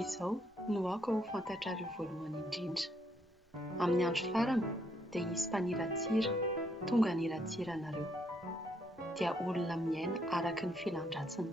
Izao no aoko ho fantatrareo voalohany indrindra. Amin'ny andro farany dia hisy mpaniratsira tonga haniratsira anareo. Dia olona miaina araka ny filan-dratsiny.